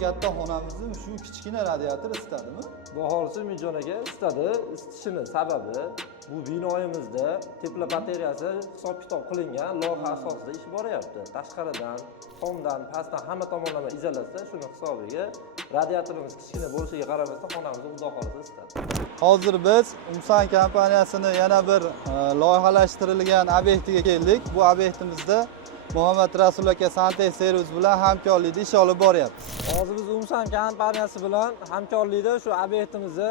Katta xonamizni shu kichkina radiator isitadimi? Baholisi Umidjon aka isitadi. Isitishini sababi bu binoyimizda tepla batareyasi hisob-kitob qilingan loyiha asosida ish boryapti. Tashqaridan, tomdan, pastdan hamma tomonlama izolyatsiya shuni hisobiga radiatorimiz kichkina bo'lishiga qaramasdan xonamizni xudo xolisa isitadi. Hozir biz Umsan kompaniyasini yana bir loyihalashtirilgan obyektiga keldik. Bu obyektimizda Muhammad Rasul aka Santec servis bilan hamkorlikda ish olib boryapti. Hozir biz Umsan kompaniyasi bilan hamkorlikda shu obyektimizda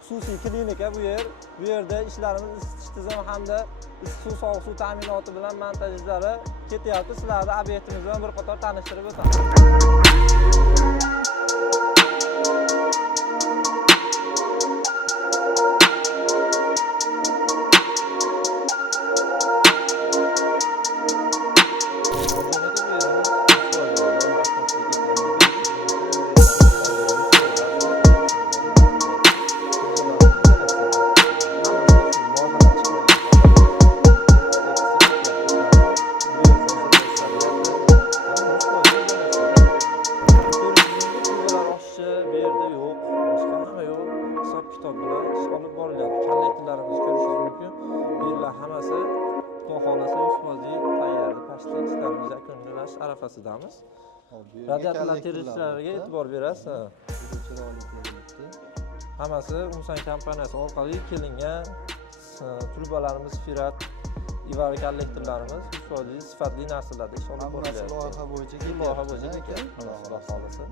xususiy klinika bu yer. Bu yerda ishlarimiz isitish tizimi hamda issiq suv, sovuq suv ta'minoti bilan montaj ishlari ketyapti. Sizlarni obyektimiz bilan bir qator tanishtirib o'tamiz. Kollektorlarimiz ko'rishingiz mumkin. Yerlar hammasi xudo xolasa 100% tayyor. Pastlik ishlarimiz yakunlanish arafasidamiz. Radiatorlar terishlariga e'tibor berasiz. Hammasi Umsan kompaniyasi orqali kelingan trubalarimiz, firat, ivar kollektorlarimiz 100% sifatli narsalarda ish olib boriladi. Loyiha bo'yicha ketyapti. Xudo xolasa.